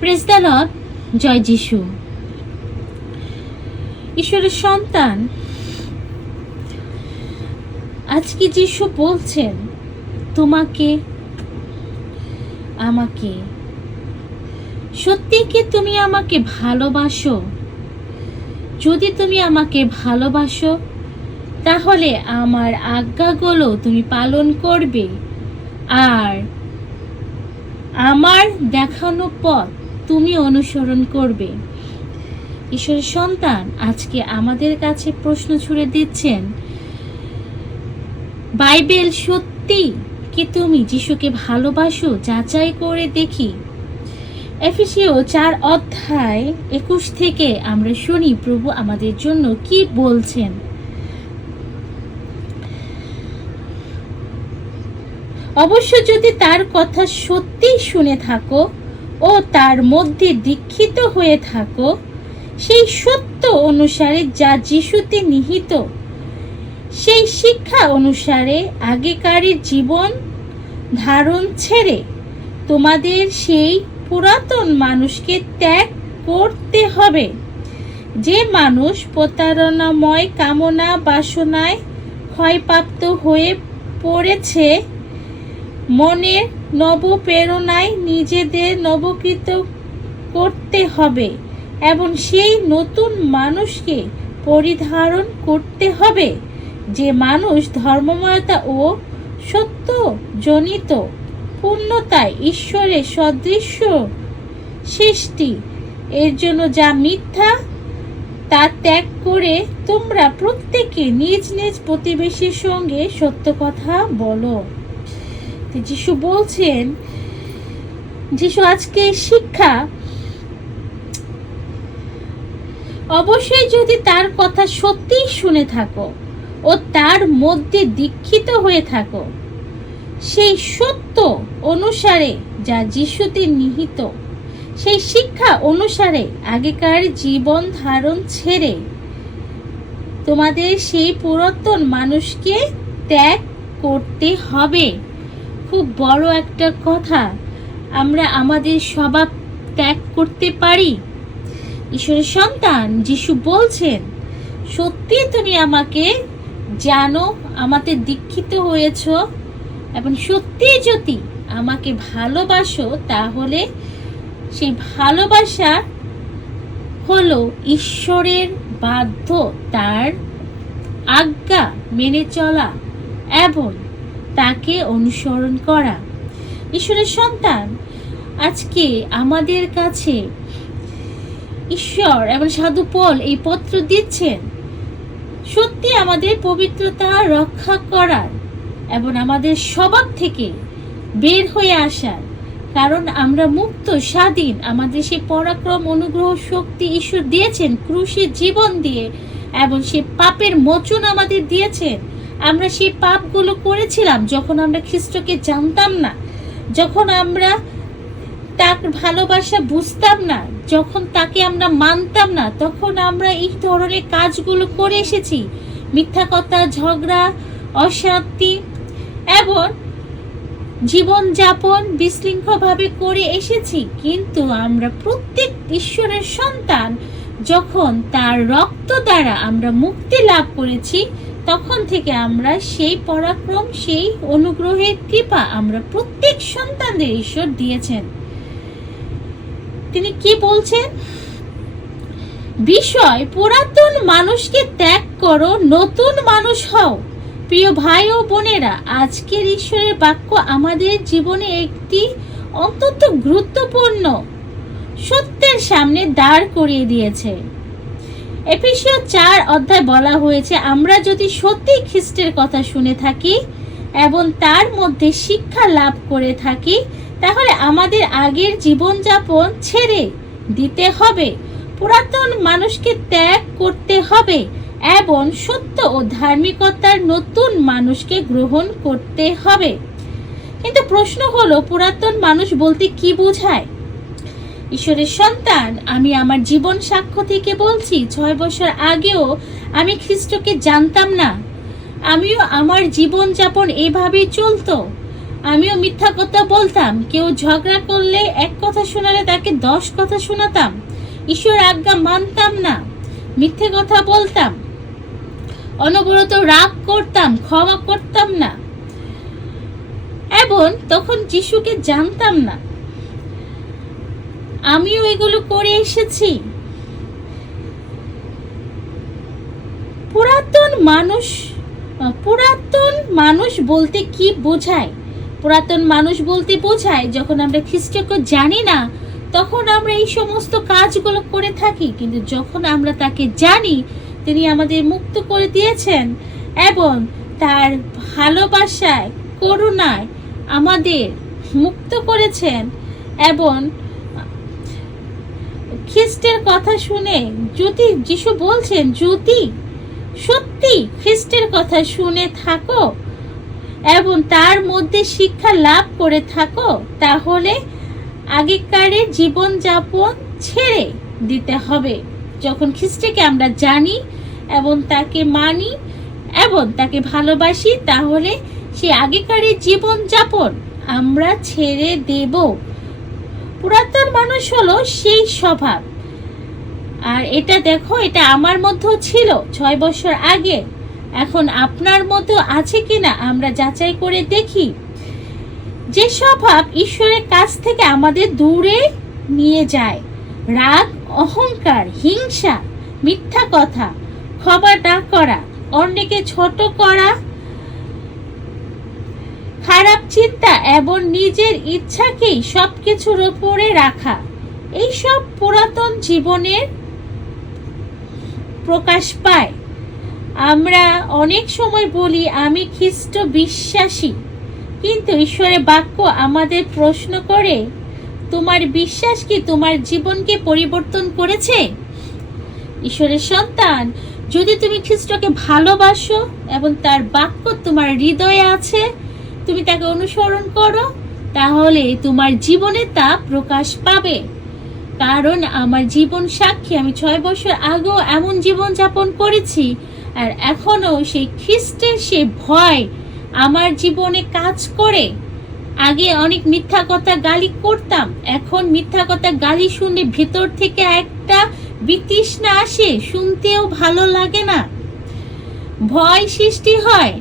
Praise the Lord, জয় যিশু। ঈশ্বরের সন্তান, আজকে যিশু বলছেন তোমাকে, আমাকে, সত্যি কি তুমি আমাকে ভালোবাসো? যদি তুমি আমাকে ভালোবাসো তাহলে আমার আজ্ঞাগুলো তুমি পালন করবে, আর আমার দেখানো পথ তুমি অনুসরণ করবে। ঈশ্বরের সন্তান আজকে আমাদের কাছে প্রশ্ন ছুড়ে দিচ্ছেন, বাইবেল সত্যি কি তুমি যিশুকে ভালোবাসো? যাচাই করে দেখি। এফেসীয় 4:21 থেকে আমরা শুনি প্রভু আমাদের জন্য কি বলছেন। অবশ্য যদি তার কথা সত্যি শুনে থাকো ও তার মধ্যে দীক্ষিত হয়ে থাকো, সেই সত্য অনুসারে যা যিশুতে নিহিত, সেই শিক্ষা অনুসারে আগেকারের জীবন ধারণ ছেড়ে তোমাদের সেই পুরাতন মানুষকে ত্যাগ করতে হবে, যে মানুষ প্রতারণাময় কামনা বাসনায় ক্ষয়প্রাপ্ত হয়ে পড়েছে। মনের নবপ্রেরণায় নিজেদের নবকৃত করতে হবে এবং সেই নতুন মানুষকে পরিধারণ করতে হবে, যে মানুষ ধর্মময়তা ও সত্যজনিত পূর্ণতায় ঈশ্বরের সদৃশ্য সৃষ্টি। এর জন্য যা মিথ্যা তা ত্যাগ করে তোমরা প্রত্যেকে নিজ নিজ প্রতিবেশীর সঙ্গে সত্য কথা বলো। যিশু বলছেন, যিশু আজকে শিক্ষা, অবশ্যই যদি তার কথা সত্যিই শুনে থাকো ও তার মধ্যে দীক্ষিত হয়ে থাকো, সেই সত্য অনুসারে যা যিশুতে নিহিত, সেই শিক্ষা অনুসারে আগেকার জীবন ধারণ ছেড়ে তোমাদের সেই পুরাতন মানুষকে ত্যাগ করতে হবে। খুব বড় একটা কথা, আমরা আমাদের স্বভাব ত্যাগ করতে পারি? ঈশ্বরের সন্তান, যিশু বলছেন, সত্যি তুমি আমাকে জানো, আমাকে দীক্ষিত হয়েছ এবং সত্যি যদি আমাকে ভালোবাসো, তাহলে সেই ভালোবাসা হলো ঈশ্বরের বাধ্য তার আজ্ঞা মেনে চলা এবং তাকে অনুসরণ করা। ঈশ্বরের সন্তান, আজকে আমাদের কাছে ঈশ্বর এবং সাধু পল এই পত্র দিচ্ছেন, সত্যি আমাদের পবিত্রতা রক্ষা করার এবং আমাদের স্বভাব থেকে বের হয়ে আসার, কারণ আমরা মুক্ত, স্বাধীন। আমাদের সেই পরাক্রম, অনুগ্রহ, শক্তি ঈশ্বর দিয়েছেন ক্রুশে জীবন দিয়ে, এবং সে পাপের মোচন আমাদের দিয়েছেন। আমরা সেই পাপগুলো করেছিলাম যখন আমরা খ্রিস্টকে জানতাম না, যখন আমরা তার ভালোবাসা বুঝতাম না, যখন তাকে আমরা মানতাম না, তখন আমরা এই ধরনের কাজগুলো করে এসেছি। মিথ্যা কথা, ঝগড়া, অশান্তি এবং জীবনযাপন বিশৃঙ্খলভাবে করে এসেছি। কিন্তু আমরা প্রত্যেক ঈশ্বরের সন্তান, যখন তার রক্ত দ্বারা আমরা মুক্তি লাভ করেছি, তখন থেকে আমরা সেই পরাক্রম, সেই অনুগ্রহের কৃপা আমরা প্রত্যেক সন্তানদের ঈশ্বর দিয়েছেন। তিনি কি বলছেন? বিষয়, পুরাতন মানুষকে ত্যাগ করো, নতুন মানুষ হও। প্রিয় ভাই ও বোনেরা, আজকের ঈশ্বরের বাক্য আমাদের জীবনে একটি অত্যন্ত গুরুত্বপূর্ণ সত্যের সামনে দাঁড় করিয়ে দিয়েছে। এফেসীয় 4 বলা হয়েছে, আমরা যদি সত্যি খ্রিস্টের কথা শুনে থাকি এবং তার মধ্যে শিক্ষা লাভ করে থাকি, তাহলে আমাদের আগের জীবনযাপন ছেড়ে দিতে হবে, পুরাতন মানুষকে ত্যাগ করতে হবে এবং সত্য ও ধার্মিকতার নতুন মানুষকে গ্রহণ করতে হবে। কিন্তু প্রশ্ন হলো, পুরাতন মানুষ বলতে কি বোঝায়? ঈশ্বরের সন্তান, আমি আমার জীবন সাক্ষ্য থেকে বলছি, 6 বছর আগেও আমি খ্রিস্টকে জানতাম না। আমিও আমার জীবনযাপন এভাবেই চলতো। আমিও মিথ্যা কথা বলতাম, কেউ ঝগড়া করলে এক কথা শোনালে তাকে 10 কথা শোনাতাম, ঈশ্বর আজ্ঞা মানতাম না, মিথ্যে কথা বলতাম, অনবরত রাগ করতাম, ক্ষমা করতাম না, এবং তখন যিশুকে জানতাম না। আমিও এগুলো করে এসেছি। পুরাতন মানুষ বলতে কি বোঝায়? পুরাতন মানুষ বলতে বোঝায় যখন আমরা খ্রিস্টকে জানি না তখন আমরা এই সমস্ত কাজগুলো করে থাকি, কিন্তু যখন আমরা তাকে জানি, তিনি আমাদের মুক্ত করে দিয়েছেন এবং তার ভালোবাসায়, করুণায় আমাদের মুক্ত করেছেন, এবং খ্রিস্টের কথা শুনে যদি যিশু বলছেন, যদি সত্যি খ্রিস্টের কথা শুনে থাকো এবং তার মধ্যে শিক্ষা লাভ করে থাকো, তাহলে আগেকারের জীবনযাপন ছেড়ে দিতে হবে। যখন খ্রিস্টকে আমরা জানি এবং তাকে মানি এবং তাকে ভালোবাসি, তাহলে সেই আগেকারের জীবনযাপন আমরা ছেড়ে দেব। পুরাতন মানুষ হলো সেই স্বভাব। আর এটা দেখো, এটা আমার মধ্যেও ছিল 6 বছর আগে। এখন আপনার মধ্যে আছে কিনা আমরা যাচাই করে দেখি। যে স্বভাব ঈশ্বরের কাছ থেকে আমাদের দূরে নিয়ে যায়, রাগ, অহংকার, হিংসা, মিথ্যা কথা, ক্ষমা না করা, অন্যকে ছোট করা, খারাপ চিন্তা এবং নিজের ইচ্ছাকেই সবকিছুর উপরে রাখা, এইসব পুরাতন জীবনের প্রকাশ পায়। আমরা অনেক সময় বলি আমি খ্রিস্ট বিশ্বাসী, কিন্তু ঈশ্বরের বাক্য আমাদের প্রশ্ন করে, তোমার বিশ্বাস কি তোমার জীবনকে পরিবর্তন করেছে? ঈশ্বরের সন্তান, যদি তুমি খ্রিস্টকে ভালোবাসো এবং তার বাক্য তোমার হৃদয়ে আছে, তুমি তাকে অনুসরণ করো, তাহলে তোমার জীবনে তা প্রকাশ পাবে। কারণ আমার জীবন সাক্ষী, আমি 6 বছর আগেও এমন জীবন যাপন করেছি, আর এখনো সেই খ্রিস্টের সে ভয় আমার জীবনে কাজ করে। আগে অনেক মিথ্যা কথা গালি করতাম, এখন মিথ্যা কথা গালি শুনে ভেতর থেকে একটা বিতৃষ্ণা আসে, শুনতেও ভালো লাগে না, ভয় সৃষ্টি হয়।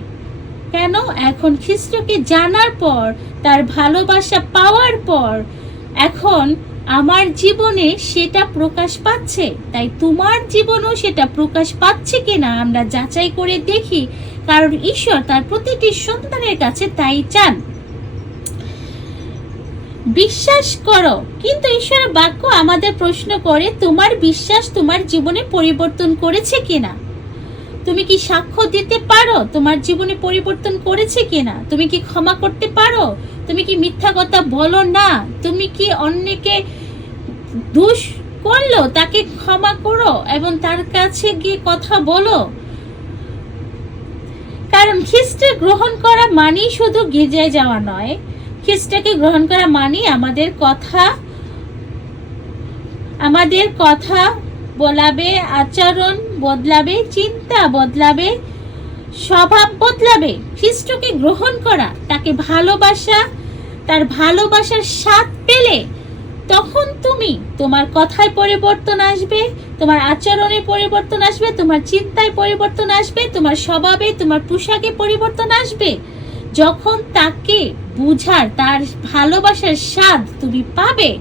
কেন? এখন খ্রিস্টকে জানার পর, তার ভালোবাসা পাওয়ার পর এখন আমার জীবনে সেটা প্রকাশ পাচ্ছে। তাই তোমার জীবনেও সেটা প্রকাশ পাচ্ছে কিনা আমরা যাচাই করে দেখি, কারণ ঈশ্বর তার প্রতিটি সন্তানের কাছে তাই চান। বিশ্বাস করো, কিন্তু ঈশ্বরের বাক্য আমাদের প্রশ্ন করে, তোমার বিশ্বাস তোমার জীবনে পরিবর্তন করেছে কিনা? তুমি কি সাক্ষ্য দিতে পারো তোমার জীবনে পরিবর্তন করেছে কিনা? তুমি কি ক্ষমা করতে পারো? তুমি কি মিথ্যা কথা বলো না? তুমি কি অন্যকে দোষ করলো তাকে ক্ষমা করো এবং তার কাছে গিয়ে কথা বলো? কারণ খ্রিস্টকে গ্রহণ করা মানেই শুধু গির্জায় যাওয়া নয়। খ্রিস্টকে গ্রহণ করা মানে আমাদের কথা বদলাবে, আচরণ বদলাবে, চিন্তা বদলাবে, স্বভাব বদলাবে। খ্রিস্টকে গ্রহণ করা, তাকে ভালোবাসা, তার ভালোবাসার স্বাদ পেলে তখন তোমার কথায় পরিবর্তন আসবে, তোমার আচরণে পরিবর্তন আসবে, তোমার চিন্তায় পরিবর্তন আসবে, তোমার স্বভাবে, তোমার পোশাকে পরিবর্তন আসবে। যখন তাকে বুঝার, তার ভালোবাসার স্বাদ তুমি পাবে,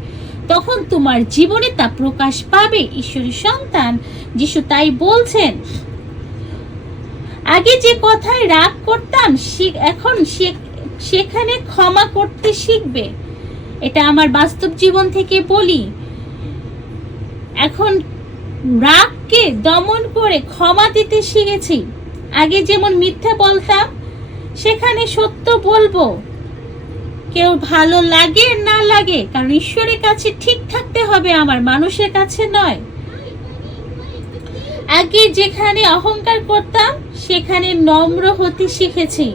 তখন তোমার জীবনে তা প্রকাশ পাবে। ঈশ্বরের সন্তান যিশু তাই বলছেন, আগে যে কথায় রাগ করতাম এখন সেখানে ক্ষমা করতে শিখবে। এটা আমার বাস্তব জীবন থেকে বলি। এখন রাগকে দমন করে ক্ষমা দিতে শিখেছি। আগে যেমন মিথ্যা বলতাম, সেখানে সত্য বলবো, কেউ ভালো লাগে না লাগে, কারণ ঈশ্বরের কাছে ঠিক থাকতে হবে, আমার মানুষের কাছে নয়। আগে যেখানে অহংকার করতাম সেখানে নম্র হতে শিখেছি।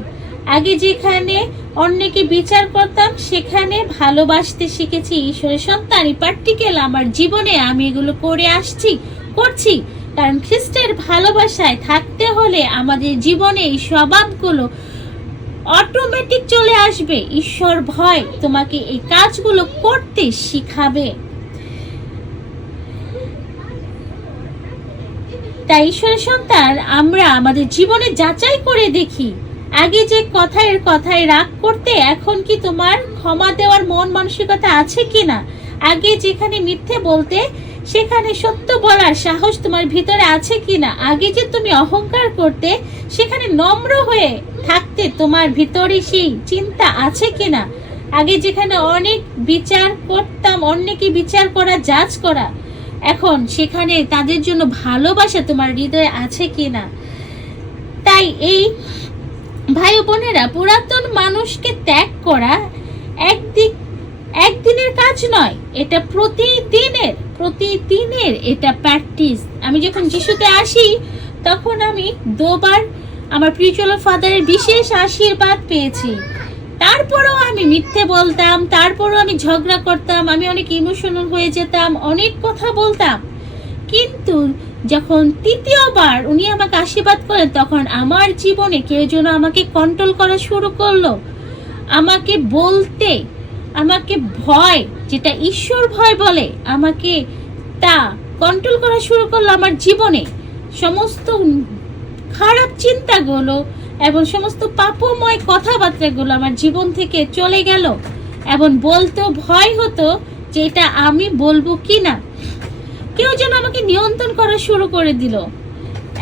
আগে যেখানে অন্যকে বিচার করতাম সেখানে ভালোবাসতে শিখেছি। ঈশ্বরের সন্তান, প্র্যাকটিক্যাল আমার জীবনে আমি এগুলো করছি। কারণ খ্রিস্টের ভালোবাসায় থাকতে হলে আমাদের জীবনে এই স্বভাবগুলো অটোমেটিক চলে আসবে। ঈশ্বর ভয় তোমাকে এই কাজগুলো করতে শিখাবে। তাই ঈশ্বরের সন্তান, আমরা আমাদের জীবনে যাচাই করে দেখি, আগে যে কথায় রাগ করতে এখন কি তোমার ক্ষমা দেওয়ার মন মানসিকতা আছে কিনা? আগে যেখানে মিথ্যে বলতে সেখানে সত্য বলার সাহস তোমার ভিতরে আছে কিনা? আগে যে তুমি অহংকার করতে সেখানে নম্র হয়ে থাকতে তোমার ভিতরে সেই চিন্তা আছে কিনা? আগে যেখানে অনেক বিচার করতাম, অন্যকে বিচার করা, জাজ করা, এখন সেখানে তাদের জন্য ভালোবাসা তোমার হৃদয়ে আছে কিনা? তাই এই ভাই বোনেরা, পুরাতন মানুষকে ত্যাগ করা একদিনের কাজ নয়, এটা প্রতিদিনের এটা প্র্যাকটিস। আমি যখন যিশুতে আসি তখন আমি দুবার আমার স্পিরিচুয়াল ফাদারের বিশেষ আশীর্বাদ পেয়েছি। তারপরেও আমি মিথ্যে বলতাম, তারপরেও আমি ঝগড়া করতাম, আমি অনেক ইমোশনাল হয়ে যেতাম, অনেক কথা বলতাম। কিন্তু যখন তৃতীয়বার উনি আমাকে আশীর্বাদ করেন, তখন আমার জীবনে কেউ যেন আমাকে কন্ট্রোল করা শুরু করলো, আমাকে বলতে, আমাকে ভয়, যেটা ঈশ্বর ভয় বলে, আমাকে তা কন্ট্রোল করা শুরু করলো। আমার জীবনে সমস্ত খারাপ চিন্তাগুলো এবং সমস্ত পাপময় কথাবার্তাগুলো আমার জীবন থেকে চলে গেল, এবং বলতেও ভয় হতো যে এটা আমি বলবো কি না। কেউ যেন আমাকে নিয়ন্ত্রণ করা শুরু করে দিল।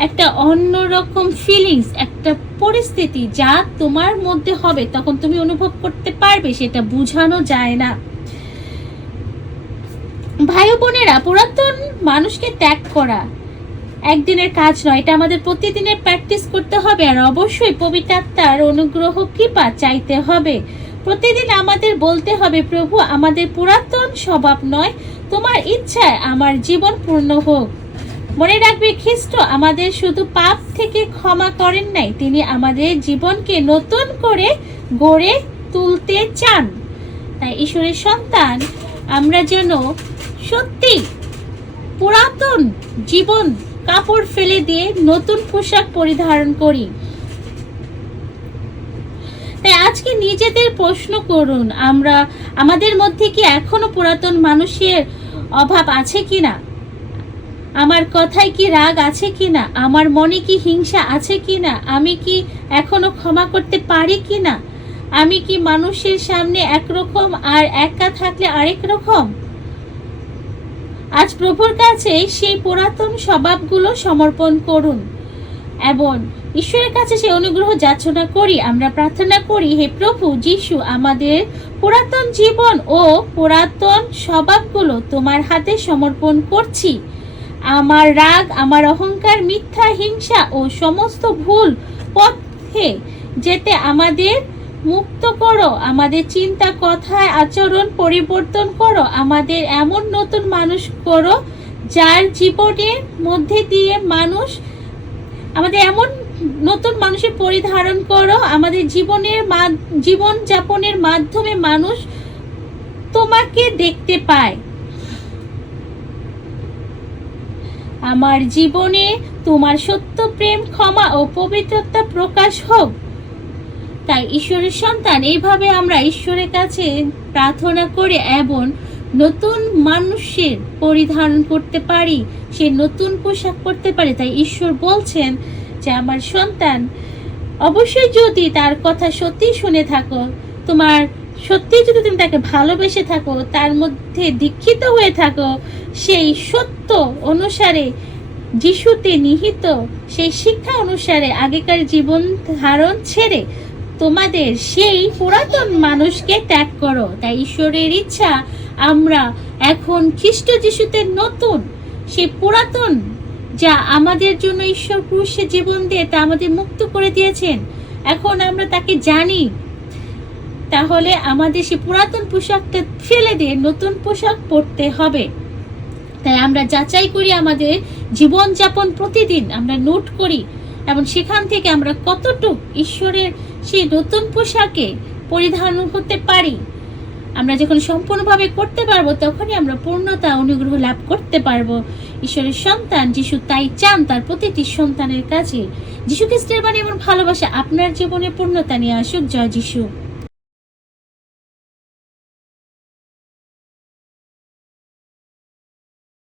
একটা অন্যরকম ফিলিংস, একটা পরিস্থিতি যা তোমার মধ্যে হবে, তখন তুমি অনুভব করতে পারবে, সেটা বোঝানো যায় না। ভাই বোনেরা, পুরাতন মানুষকে ত্যাগ করা একদিনের কাজ নয়, এটা আমাদের প্রতিদিনের প্র্যাকটিস করতে হবে। আর অবশ্যই পবিত্র আত্মার অনুগ্রহ, কৃপা চাইতে হবে। প্রতিদিন আমাদের বলতে হবে, প্রভু, আমাদের পুরাতন স্বভাব নয়, তোমার ইচ্ছায় আমার জীবন পূর্ণ হোক। মনে রাখবে, খ্রিস্ট আমাদের শুধু পাপ থেকে ক্ষমা করেন নাই, তিনি আমাদের জীবনকে নতুন করে গড়ে তুলতে চান। তাই ঈশ্বরের সন্তান, আমরা যেন সত্যি পুরাতন জীবন কাপড় ফেলে দিয়ে নতুন পোশাক পরিধারণ করি। তাই আজকে নিজেদের প্রশ্ন করুন, আমাদের মধ্যে কি এখনো পুরাতন মানুষের অভাব আছে কিনা? আমার কথায় কি রাগ আছে কিনা? আমার মনে কি হিংসা আছে কিনা? আমি কি এখনো ক্ষমা করতে পারি কিনা? আমি কি মানুষের সামনে একরকম আর একা থাকলে আরেক রকম? আজ প্রভুর কাছে সেই পুরাতন স্বভাবগুলো সমর্পণ করুন এবং ঈশ্বরের কাছে সেই অনুগ্রহ যাচনা করি। আমরা প্রার্থনা করি, হে প্রভু যিশু, আমাদের পুরাতন জীবন ও পুরাতন স্বভাবগুলো তোমার হাতে সমর্পণ করছি। আমার রাগ, আমার অহংকার, মিথ্যা, হিংসা ও সমস্ত ভুল পথে যেতে আমাদের মুক্ত করো। আমাদের চিন্তা, কথায়, আচরণ পরিবর্তন করো। আমাদের এমন নতুন মানুষ করো যার জীবনের মধ্যে দিয়ে আমাদের এমন নতুন মানুষের পরিধারণ করো, আমাদের জীবন যাপনের মাধ্যমে মানুষ তোমাকে দেখতে পায়। আমার জীবনে তোমার সত্য প্রেম, ক্ষমা ও পবিত্রতা প্রকাশ হোক। তাই ঈশ্বরের সন্তান, এইভাবে আমরা ঈশ্বরের কাছে প্রার্থনা করে এবং নতুন মানুষের পরিধারণ করতে পারি, সে নতুন পোশাক পরতে পারে। তাই ঈশ্বর বলছেন যে আমার সন্তান, অবশ্যই যদি তার কথা সত্যি শুনে থাকো, তোমার সত্যি যদি তুমি তাকে ভালোবেসে থাকো, তার মধ্যে দীক্ষিত হয়ে থাকো, সেই সত্য অনুসারে, যিশুতে নিহিত সেই শিক্ষা অনুসারে আগেকার জীবন ধারণ ছেড়ে তোমাদের সেই পুরাতন মানুষকে ত্যাগ করো। তাই ঈশ্বরের ইচ্ছা, আমরা এখন খ্রিস্ট যিশুতে নতুন, সেই পুরাতন যা আমাদের জন্য ঈশ্বর ক্রুশে জীবন দিয়ে তা আমাদের মুক্ত করে দিয়েছেন, এখন আমরা তাকে জানি। তাহলে আমাদের সেই পুরাতন পোশাকটা ফেলে দিয়ে নতুন পোশাক পরতে হবে। তাই আমরা যাচাই করি আমাদের জীবনযাপন, প্রতিদিন আমরা নোট করি এবং সেখান থেকে আমরা কতটুকু ঈশ্বরের সেই নতুন পোশাকে পরিধান হতে পারি। আমরা যখন সম্পূর্ণভাবে করতে পারবো তখনই আমরা পূর্ণতা অনুগ্রহ লাভ করতে পারবো। ঈশ্বরের সন্তান যিশু তাই চান তার প্রতিটি সন্তানের কাছে যিশু খ্রিস্টের বাণী এবং ভালোবাসা আপনার জীবনে পূর্ণতা নিয়ে আসুক। জয় যিশু।